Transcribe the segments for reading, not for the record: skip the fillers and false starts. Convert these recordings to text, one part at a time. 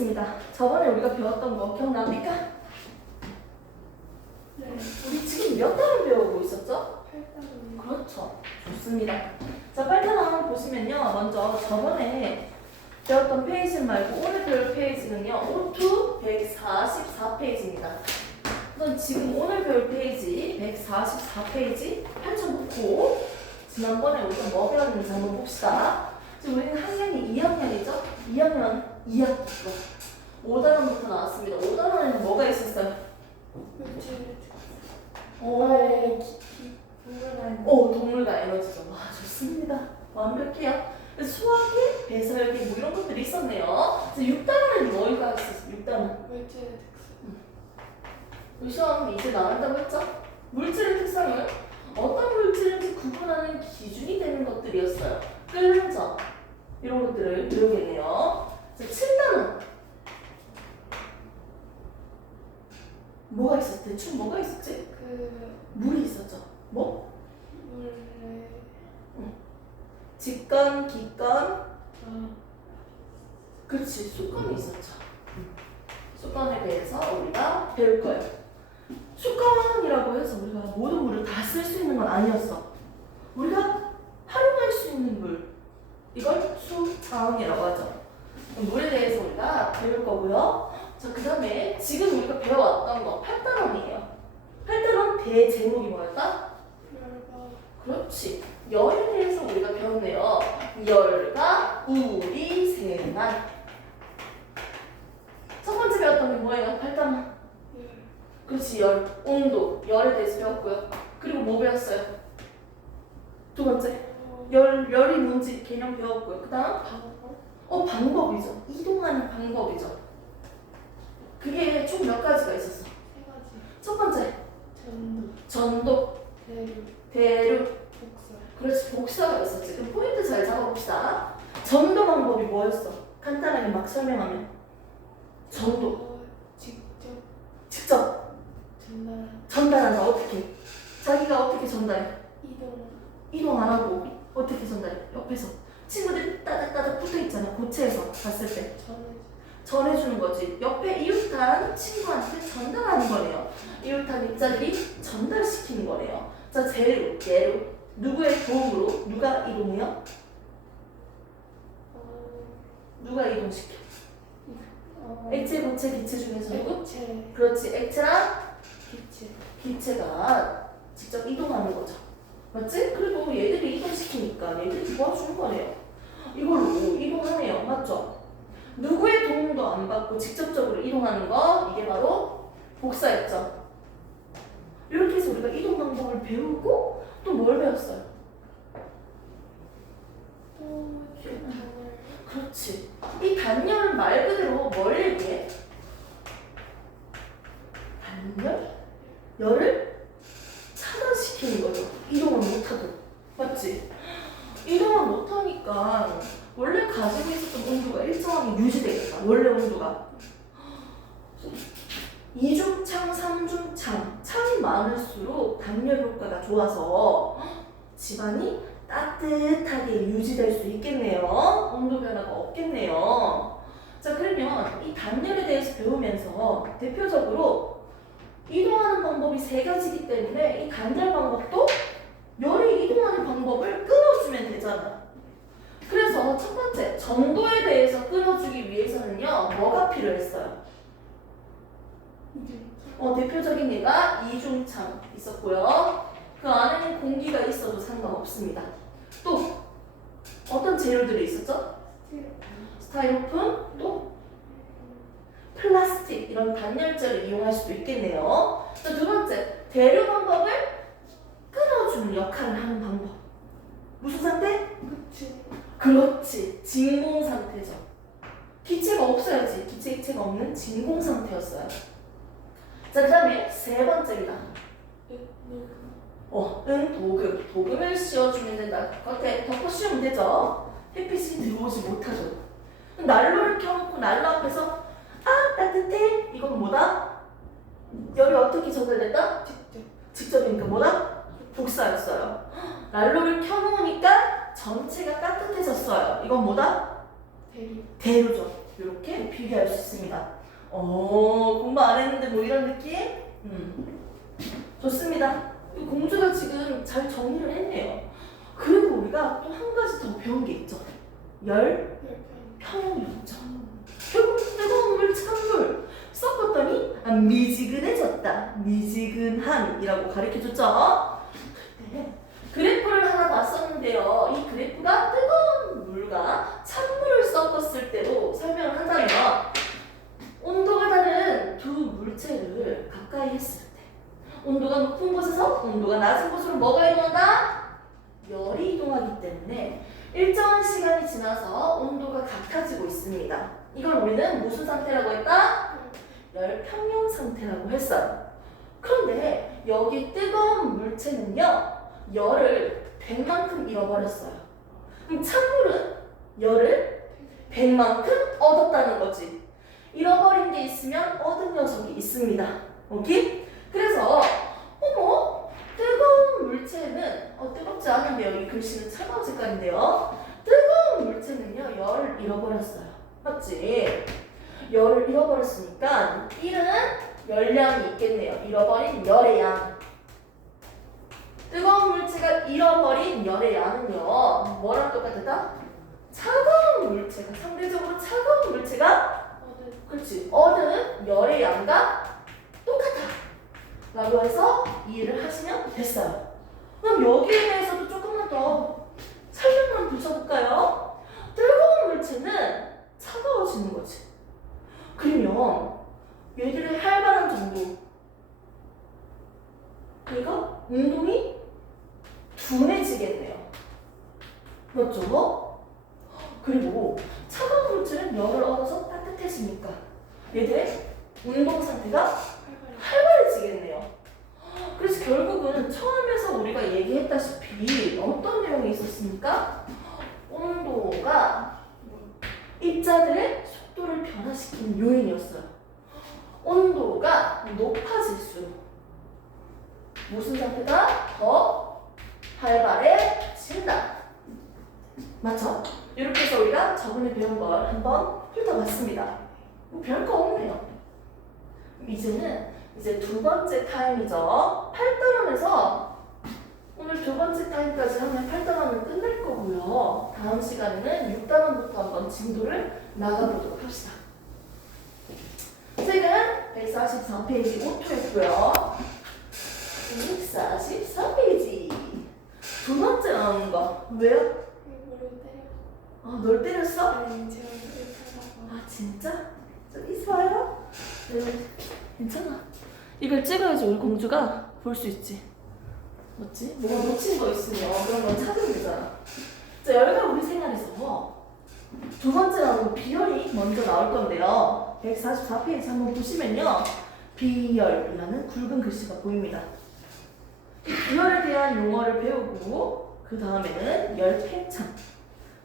있습니다. 저번에 우리가 배웠던 거 기억납니까? 네. 우리 지금 몇 단을 배우고 있었죠? 8단이요. 그렇죠. 좋습니다. 자, 8단 보시면요. 먼저 저번에 배웠던 페이지 말고 오늘 배울 페이지는요. O2 144페이지입니다. 우선 지금 오늘 배울 페이지 144페이지 펼쳐놓고 지난번에 우리가 뭐 배웠는지 한번 봅시다. 지금 우리는 학년이 2학년이죠? 2학년 2학기로 5단원부터 나왔습니다. 5단원에는 뭐가 있었어요? 동물과 에너지죠. 와, 좋습니다. 완벽해요. 수학이, 배설기 뭐 이런 것들이 있었네요. 6단원에는 뭐가 있었어요? 6단원. 물질의 특성. 우리 시험 이제 나간다고 했죠? 물질의 특성은 어떤 물질인지 구분하는 기준이 되는 것들이었어요. 끓는 점 이런 것들을 배우겠네요. 자, 7단원 뭐가 있었지? 대충 뭐가 있었지? 물이 있었죠. 뭐? 물의 직관, 기관, 그렇지, 수건이 있었죠. 수건에 대해서 우리가 배울 거예요. 수건이라고 해서 우리가 모든 물을 다 쓸 수 있는 건 아니었어. 우리가 활용할 수 있는 물, 이걸 수강이라고 하죠. 물에 대해서 우리가 배울 거고요. 자, 그 다음에 지금 우리가 배워왔던 거 8단원이에요. 8단원 대제목이 뭐였다? 열과 그렇지. 열에 대해서 우리가 배웠네요. 열과 우리 세만. 첫 번째 배웠던 게 뭐예요? 8단원. 열. 그렇지. 열, 온도, 열에 대해서 배웠고요. 그리고 뭐 배웠어요? 두 번째. 열이 뭔지 개념 배웠고요. 그 다음 방법. 방법이죠. 이동하는 방법이죠. 그게 총 몇 가지가 있었어? 3가지. 첫 번째, 전도. 전도, 대륙. 대륙. 복사. 그렇지, 복사가 있었지. 그럼 포인트 잘 잡아봅시다. 전도 방법이 뭐였어? 간단하게 막 설명하면. 전도. 직접 전달한. 전달한다. 어떻게? 자기가 어떻게 전달해? 이동. 이동 안 하고 어떻게 전달해? 옆에서. 친구들이 따닥따닥 붙어 있잖아. 고체에서 봤을 때. 전해주는 거지. 옆에 이웃한 친구한테 전달하는 거네요. 이웃한 입자들이 전달시키는 거네요. 자, 재료, 누구의 도움으로 누가 이동해요? 누가 이동시켜? 액체, 고체, 기체 중에서 누구? 액체. 그렇지, 액체랑 기체. 기체가 직접 이동하는 거죠. 맞지? 그리고 얘들이 이동시키니까 얘들이 도와주는 거네요. 이걸로 이동하네요. 맞죠? 누구의 도움도 안 받고 직접적으로 이동하는 거, 이게 바로 복사였죠. 이렇게 해서 우리가 이동 방법을 배우고 또 뭘 배웠어요? 또 단열. 그렇지. 이 단열은 말 그대로 뭘 얘기해? 단열? 열을 차단시키는 거죠. 이동을 못하도록. 맞지? 이동을 못하니까 원래 가지고 있었던 온도가 일정하게 유지되겠다. 원래 온도가. 이중창, 삼중창, 창이 많을수록 단열 효과가 좋아서 집안이 따뜻하게 유지될 수 있겠네요. 온도 변화가 없겠네요. 자, 그러면 이 단열에 대해서 배우면서 대표적으로 이동하는 방법이 3가지이기 때문에 이 단열 방법도 열이 이동하는 방법을 끊어주면 되잖아. 그래서 첫 번째, 전도에 대해서 끊어주기 위해서는요, 뭐가 필요했어요? 대표적인 예가 이중창 있었고요. 그 안에는 공기가 있어도 상관없습니다. 또 어떤 재료들이 있었죠? 스타이로폼, 또 플라스틱 이런 단열재를 이용할 수도 있겠네요. 자, 두 번째, 대류 방법을 끊어주는 역할을 하는 방법. 무슨 상태? 그렇지, 진공 상태죠. 기체가 없어야지. 기체가 없는 진공 상태였어요. 자, 그 다음에 3번째입니다. 도금을 씌워주면 된다. 겉에 덮어 씌우면 되죠. 햇빛이 들어오지 못하죠. 난로를 켜놓고 난로 앞에서 따뜻해. 이건 뭐다? 열이 어떻게 전달됐다? 직접이니까 뭐다? 복사였어요. 난로를 켜놓으니까 전체가 따뜻해졌어요. 이건 뭐다? 대륙. 대류죠. 이렇게 비교할 수 있습니다. 공부 안 했는데 뭐 이런 느낌? 좋습니다. 이 공주가 지금 잘 정리를 했네요. 그리고 우리가 또 한 가지 더 배운 게 있죠. 열 평이었죠. 결국 뜨거운 물, 찬물 섞었더니 미지근해졌다. 미지근함이라고 가르쳐줬죠. 그때 그래프를 하나 봤었는데요. 이 그래프가 뜨거운 물과 찬물을 섞었을 때로 설명을 한다면 온도가 다른 두 물체를 가까이 했을 때 온도가 높은 곳에서 온도가 낮은 곳으로 뭐가 이동한다? 열이 이동하기 때문에 일정한 시간이 지나서 온도가 같아지고 있습니다. 이걸 우리는 무슨 상태라고 했다? 열평형 상태라고 했어요. 그런데 여기 뜨거운 물체는요, 열을 100만큼 잃어버렸어요. 그럼 찬물은 열을 100만큼 얻었다는 거지. 잃어버린 게 있으면 얻은 녀석이 있습니다. 오케이? 그래서 어머, 뜨거운 물체는 뜨겁지 않은데요. 이 글씨는 차가운 색깔인데요. 뜨거운 물체는요, 열을 잃어버렸어요. 맞지? 열을 잃어버렸으니까 1은 열량이 있겠네요. 잃어버린 열의 양. 뜨거운 물체가 잃어버린 열의 양은요, 뭐랑 똑같다? 차가운 물체가, 상대적으로 차가운 물체가 그렇지, 얻은 열의 양과 똑같아 라고 해서 이해를 하시면 됐어요. 그럼 여기에 대해서도 조금만 더 설명만 붙여볼까요? 뜨거운 물체는 차가워지는 거지. 그러면 얘들의 활발한 정도, 그러니까 운동이 둔해지겠네요. 맞죠? 그리고 차가운 물체는 열을 얻어서 따뜻해지니까 얘들의 운동 상태가 활발해지겠네요. 그래서 결국은 처음에서 우리가 얘기했다시피 어떤 내용이 있었습니까? 온도가 입자들의 속도를 변화시키는 요인이었어요. 온도가 높아질수록 무슨 상태가 더 활발해진다. 맞죠? 이렇게 해서 우리가 저번에 배운 걸 한번 훑어봤습니다. 뭐 별거 없네요. 이제는 두 번째 타임이죠. 8단원에서 오늘 두 번째 타임까지 하면 8단원은 끝날 거고요. 다음 시간에는 6단원부터 한번 진도를 나가보도록 합시다. 책은 144페이지 5토였고요. 144페이지 두 번째 나오는 거 왜요? 널 때렸어? 아니 제가 그렇다고. 진짜? 저기 있어요? 네, 괜찮아. 이걸 찍어야지 우리 공주가 볼 수 있지. 맞지? 뭐가 놓친 거 있으면 그런 건 찾으면 되잖아. 자, 여기가 우리 생활에서 두 번째 나오는 비열이 먼저 나올 건데요. 144페이지 한번 보시면요. 비열이라는 굵은 글씨가 보입니다. 이 비열에 대한 용어를 배우고 그 다음에는 열팽창.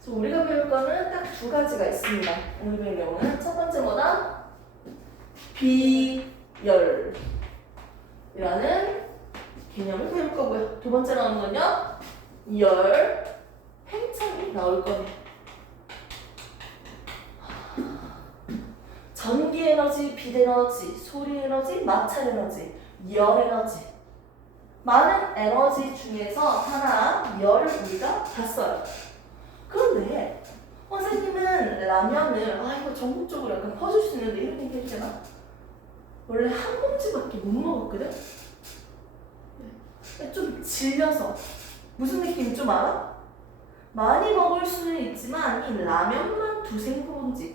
그래서 우리가 배울 거는 딱 두 가지가 있습니다. 오늘 배울 내용은 첫 번째 뭐다? 비열이라는 개념을 배울 거고요. 두 번째 나오는 건요. 열 팽창이 나올 거네요. 전기 에너지, 빛 에너지, 소리 에너지, 마찰 에너지, 열 에너지. 많은 에너지 중에서 하나 열을 우리가 봤어요. 그런데 선생님은 라면을 이거 전국적으로 약간 퍼줄 수 있는데 이런 얘기 했잖아. 원래 한 봉지밖에 못 먹었거든? 좀 질려서 무슨 느낌 좀 알아? 많이 먹을 수는 있지만 이 라면만 두세 봉지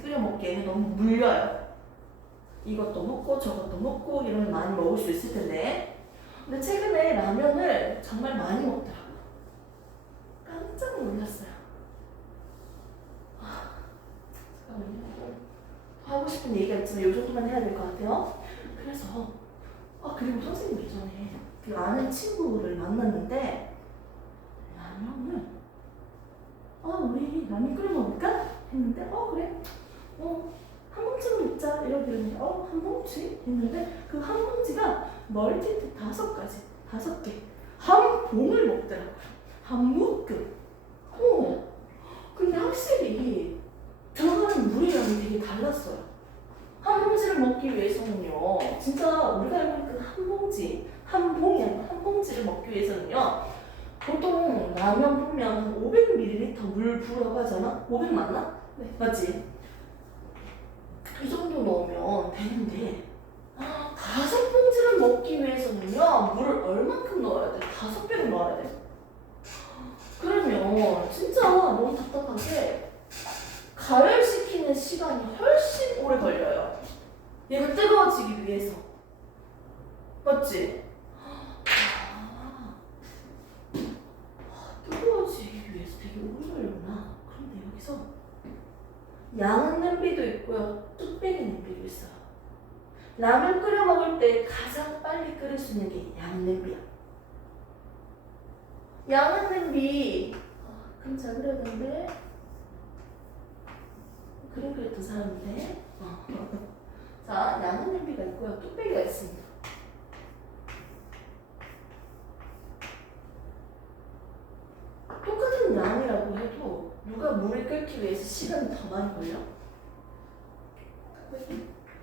끓여 먹기에는 너무 물려요. 이것도 먹고 저것도 먹고 이러면 많이 먹을 수 있을 텐데 근데 최근에 라면을 정말 많이 먹더라고. 깜짝 놀랐어요. 하고 싶은 얘기가 있지만 이 정도만 해야 될 것 같아요. 그래서 그리고 선생님 예전에 그 아는 친구를 만났는데 라면을 우리 라면 끓여 먹을까? 했는데 그래 한 봉지만 먹자 이러길래 한 봉지? 했는데 그 한 봉지가 멀티트 5개 한 봉을 먹더라고요. 한 묶음. 근데 확실히 들어가는 물이랑 진짜 우리가 알고 있는 한 봉지를 먹기 위해서는요. 보통 라면 보면 500ml 물 부으라고 하잖아? 500 맞나? 네. 맞지? 이 정도 넣으면 되는데 5봉지를 먹기 위해서는요. 물을 얼만큼 넣어야 돼? 5배를 넣어야 돼. 그러면 진짜 너무 답답한 게 가열시키는 시간이 훨씬 오래 걸려요. 얘가 뜨거워지기 위해서. 맞지? 뜨거워지기 위해서 되게 오래 걸렸구나. 그런데 여기서 양은 냄비도 있고요. 뚝배기 냄비도 있어요. 라면 끓여 먹을 때 가장 빨리 끓일 수 있는 게 양은 냄비야. 양은 냄비 그럼 잘 그려야 되는데 그림 그렸던 사람인데 자, 양은 냄비가 있고요. 뚝배기가 있습니다. 똑같은 양이라고 해도 누가 물을 끓기 위해서 시간이 더 많이 걸려?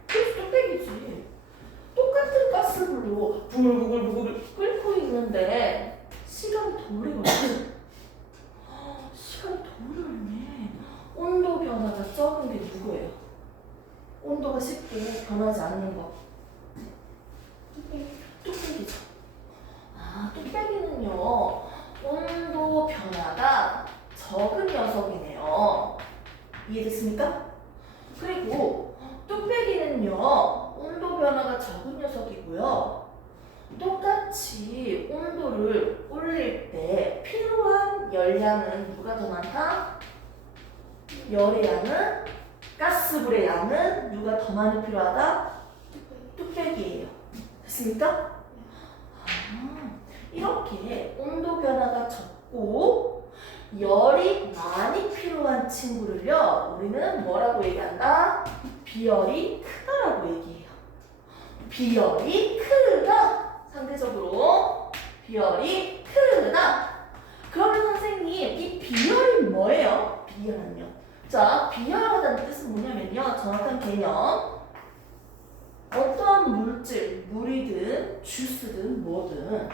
그래서 뚝배기지. 똑같은 가스불로 부글부글 끓고 있는데 시간이 더 오래 걸려. 시간이 더 오래 걸리네. 온도 변화가 적은 게 누구예요? 온도가 쉽게 변하지 않는 거. 뚝배기죠. 뚝배기는요. 온도 변화가 적은 녀석이네요. 이해됐습니까? 그리고 뚝배기는요. 온도 변화가 적은 녀석이고요. 똑같이 온도를 올릴 때 필요한 열량은 누가 더 많다? 열의 양은 가스불의 양은 누가 더 많이 필요하다? 뚝배기예요. 됐습니까? 이렇게 온도 변화가 적고 열이 많이 필요한 친구를요. 우리는 뭐라고 얘기한다? 비열이 크다라고 얘기해요. 비열이 크다. 상대적으로 비열이 크다. 그러면 선생님 이 비열이 뭐예요? 비열은요. 자, 비열하다는 뜻은 뭐냐면요. 정확한 개념. 어떠한 물질, 물이든 주스든 뭐든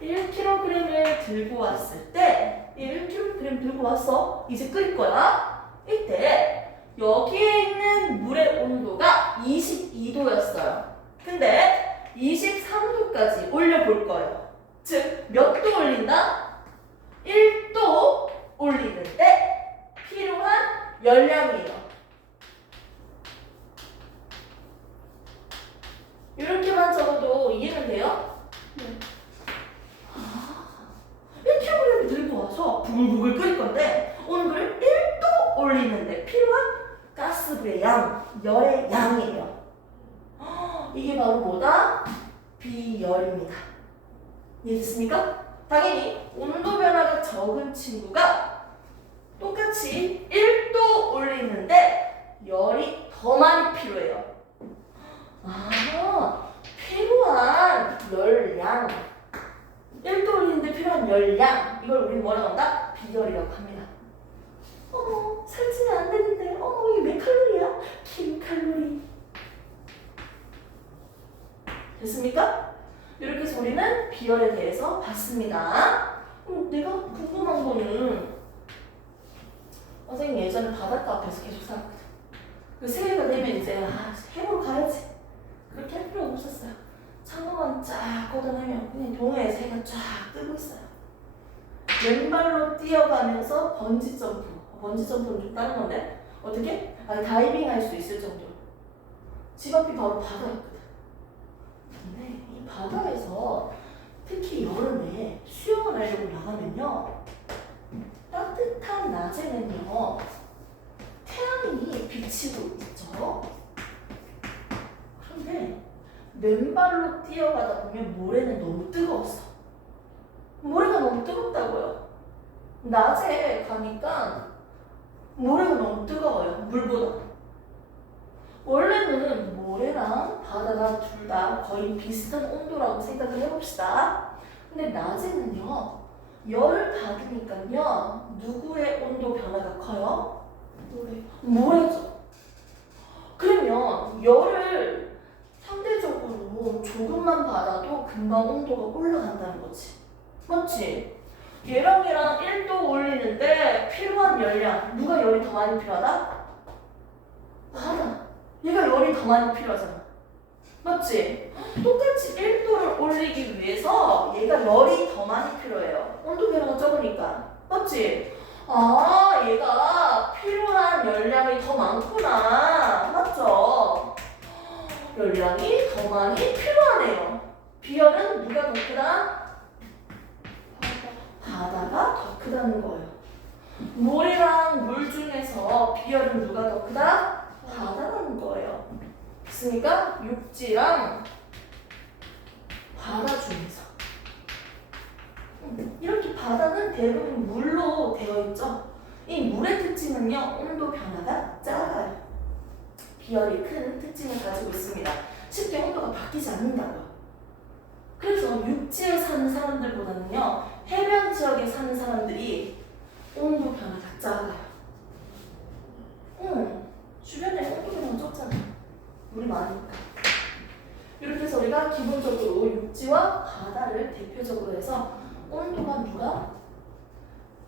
1kg을 들고 왔을 때 1kg 들고 왔어. 이제 끓일 거야. 이때 여기에 있는 물의 온도가 22도였어요. 근데 23도까지 올려볼 거예요. 즉, 몇 도 올린다? 1도 올리는데 필요한 열량이에요. 이렇게만 적어도 이해는 돼요? 네. 1kg 들고 와서 부글부글 끓일 건데 온도를 1도 올리는데 필요한 가스불의 양, 열의 양이에요. 이게 바로 뭐다? 비열입니다. 이해됐습니까? 당연히 온도 변화가 적은 친구가 똑같이 1도 올리는데 열이 더 많이 필요해요. 필요한 열량. 1도 올리는데 필요한 열량. 이걸 우리는 뭐라고 한다? 비열이라고 합니다. 살찌면 안 되는데. 이게 몇 칼로리야? 킬칼로리. 됐습니까? 이렇게 해서 우리는 비열에 대해서 봤습니다. 내가 궁금한 거는 선생님 예전에 바닷가 앞에서 계속 살았거든. 그 새해가 되면 이제 해보러 가야지. 그렇게 할 필요가 없었어요. 창문만 쫙 걷어내면 그냥 동해에 새가 쫙 뜨고 있어요. 왼발로 뛰어가면서 번지점프는 좀 다른 건데 어떻게? 다이빙 할 수 있을 정도로. 집 앞이 바로 바다였거든. 근데 이 바다에서 특히 여름에 수영을 하려고 나가면요. 따뜻한 낮에는요. 태양이 비치고 있죠. 그런데 맨발로 뛰어가다 보면 모래는 너무 뜨거웠어. 모래가 너무 뜨겁다고요. 낮에 가니까 모래가 너무 뜨거워요. 물보다. 원래는 모래랑 바다가 둘 다 거의 비슷한 온도라고 생각을 해봅시다. 근데 낮에는요. 열을 받으니까요. 누구의 온도 변화가 커요? 모래죠. 그러면 열을 상대적으로 금방 온도가 올라간다는 거지. 맞지? 얘랑 얘랑 1도 올리는데 필요한 열량, 누가 열이 더 많이 필요하다? 바다. 얘가 열이 더 많이 필요하잖아. 맞지? 똑같이 1도를 올리기 위해서 얘가 열이 더 많이 필요해요. 온도 변화가 적으니까. 맞지? 아, 얘가 필요한 열량이 더 많구나. 맞죠? 열량이 더 많이 필요하네요. 비열은 누가 더 크다? 바다가 더 크다는 거예요. 물이랑 물 중에서 비열은 누가 더 크다? 바다라는 거예요. 됐습니까? 육지랑 바다 중에서. 이렇게 바다는 대부분 물로 되어 있죠. 이 물의 특징은요, 온도 변화가 작아요. 비열이 큰 특징을 가지고 있습니다. 쉽게 온도가 바뀌지 않는다고요. 그래서 육지에 사는 사람들보다는요, 해변 지역에 사는 사람들이 온도 변화가 작아요. 주변에 온도 변화가 적잖아. 물이 많으니까. 이렇게 해서 우리가 기본적으로 육지와 바다를 대표적으로 해서 온도가 누가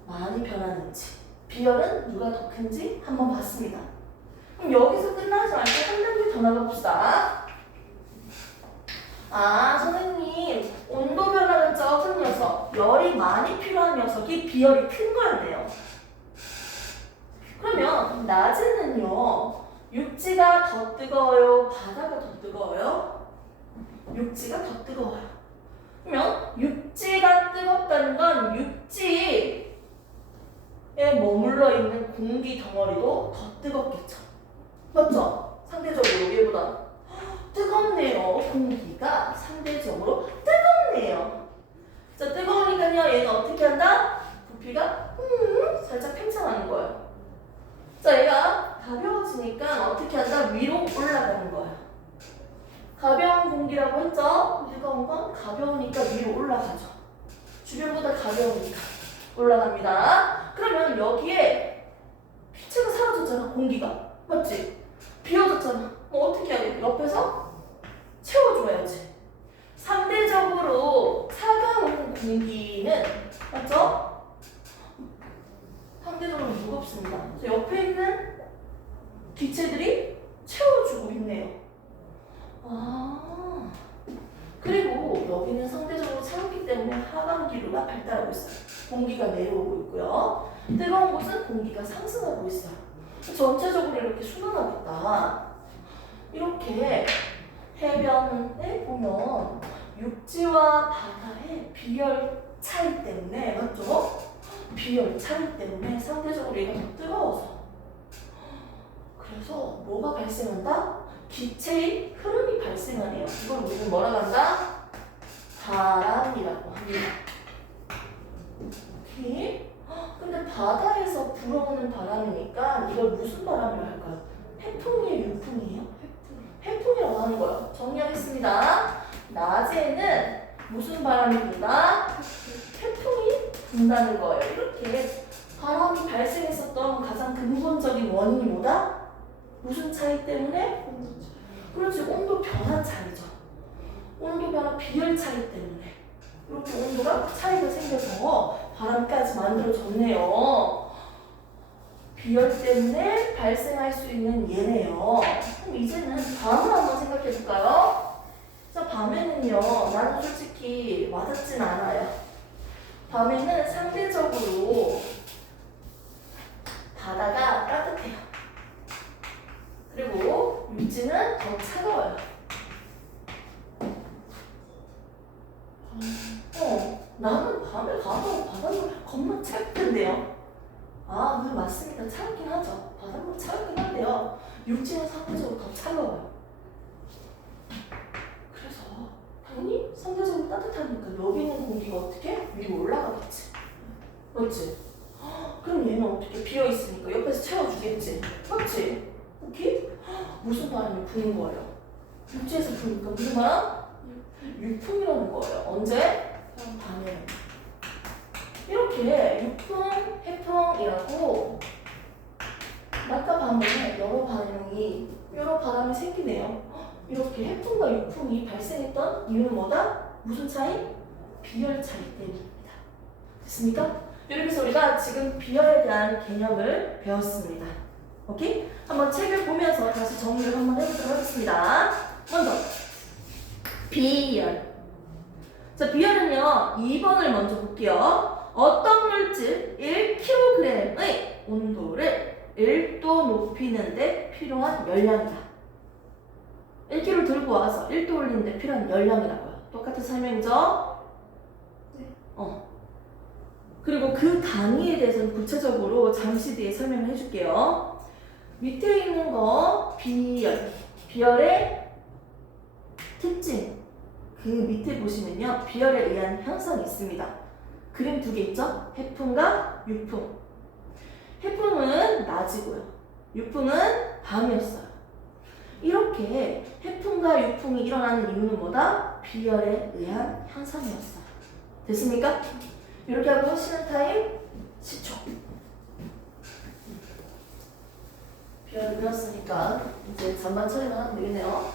많이 변하는지, 비열은 누가 더 큰지 한번 봤습니다. 그럼 여기서 끝나지 말고 한 단계 더 나가봅시다. 아, 선생님, 온도 변화가 적은 녀석, 열이 많이 필요한 녀석이 비열이 큰 거였네요. 그러면 낮에는요, 육지가 더 뜨거워요? 바다가 더 뜨거워요? 육지가 더 뜨거워요. 그러면 육지가 뜨겁다는 건 육지에 머물러 있는 공기 덩어리도 더 뜨겁겠죠. 맞죠? 상대적으로 얘보다 뜨겁네요. 공기가 상대적으로 뜨겁네요. 자, 뜨거우니까요, 얘는 어떻게 한다? 부피가 살짝 팽창하는 거예요. 자, 얘가 가벼워지니까 어떻게 한다? 위로 올라가는 거예요. 가벼운 공기라고 했죠? 뜨거운 건 가벼우니까 위로 올라가죠. 주변보다 가벼우니까 올라갑니다. 그러면 여기에 피체가 사라졌잖아, 공기가. 맞지? 비워졌잖아. 뭐 어떻게 해야 돼? 옆에서 채워줘야지. 상대적으로 차가운 공기는, 맞죠? 상대적으로 무겁습니다. 그래서 옆에 있는 기체들이 채워주고 있네요. 아, 그리고 여기는 상대적으로 차갑기 때문에 하강기류가 발달하고 있어요. 공기가 내려오고 있고요. 뜨거운 곳은 공기가 상승하고 있어요. 전체적으로 이렇게 순환하겠다. 이렇게 해변에 보면 육지와 바다의 비열 차이 때문에, 맞죠? 비열 차이 때문에 상대적으로 얘가 더 뜨거워서, 그래서 뭐가 발생한다? 기체의 흐름이 발생하네요. 이걸 우리는 뭐라고 한다? 바람이라고 합니다. 오케이? 근데 바다에서 불어오는 바람이니까 이걸 무슨 바람이라고 할까요? 해풍이에요, 유풍이에요? 해풍이라고 하는 거예요. 정리하겠습니다. 낮에는 무슨 바람이 분다? 해풍이 분다는 거예요. 이렇게 바람이 발생했었던 가장 근본적인 원인이 뭐다? 무슨 차이 때문에? 그렇지, 온도 변화 차이죠. 온도 변화 비열 차이 때문에 이렇게 온도가 차이가 생겨서 바람까지 만들어졌네요. 비열 때문에 발생할 수 있는 얘네요. 그럼 이제는 밤을 한번 생각해 볼까요? 자, 밤에는요, 나는 솔직히 와닿진 않아요. 밤에는 상대적으로 바다가 따뜻해요. 그리고 육지는 더 차가워요. 나는 밤에 가도 바닷물 겁나 차갈 텐데요. 아, 네, 맞습니다. 차갑긴 하죠. 바닷물 차갑긴 한데요. 육지는 상대적으로 더 차가워요. 그래서 당연히 상대적으로 따뜻하니까 여기 있는 공기가 어떻게? 위로 올라가겠지. 맞지? 그럼 얘는 어떻게? 비어있으니까 옆에서 채워주겠지. 맞지? 오케이? 무슨 바람이 부는 거예요? 육지에서 부니까 무슨 바람? 유풍이라는 거예요. 언제? 밤에. 이렇게 유풍, 해풍이라고 낮과 밤에 여러 바람이 생기네요. 이렇게 해풍과 유풍이 발생했던 이유는 뭐다? 무슨 차이? 비열 차이 때문입니다. 됐습니까? 이렇게 해서 우리가 지금 비열에 대한 개념을 배웠습니다. 오케이? 한번 책을 보면서 다시 정리를 한번 해보도록 하겠습니다. 먼저 비열. 자, 비열은요 2번을 먼저 볼게요. 어떤 물질 1kg의 온도를 1도 높이는데 필요한 열량이다. 1kg 들고 와서 1도 올리는데 필요한 열량이라고요. 똑같은 설명이죠? 네. 그리고 그 단위에 대해서는 구체적으로 잠시 뒤에 설명을 해줄게요. 밑에 있는 거 비열. 비열의 특징. 그 밑에 보시면요. 비열에 의한 현상이 있습니다. 그림 두 개 있죠? 해풍과 유풍. 해풍은 낮이고요. 유풍은 밤이었어요. 이렇게 해풍과 유풍이 일어나는 이유는 뭐다? 비열에 의한 현상이었어요. 됐습니까? 이렇게 하고 쉬는 타임 10초. 비열을 배웠으니까 이제 잔반 처리만 하면 되겠네요.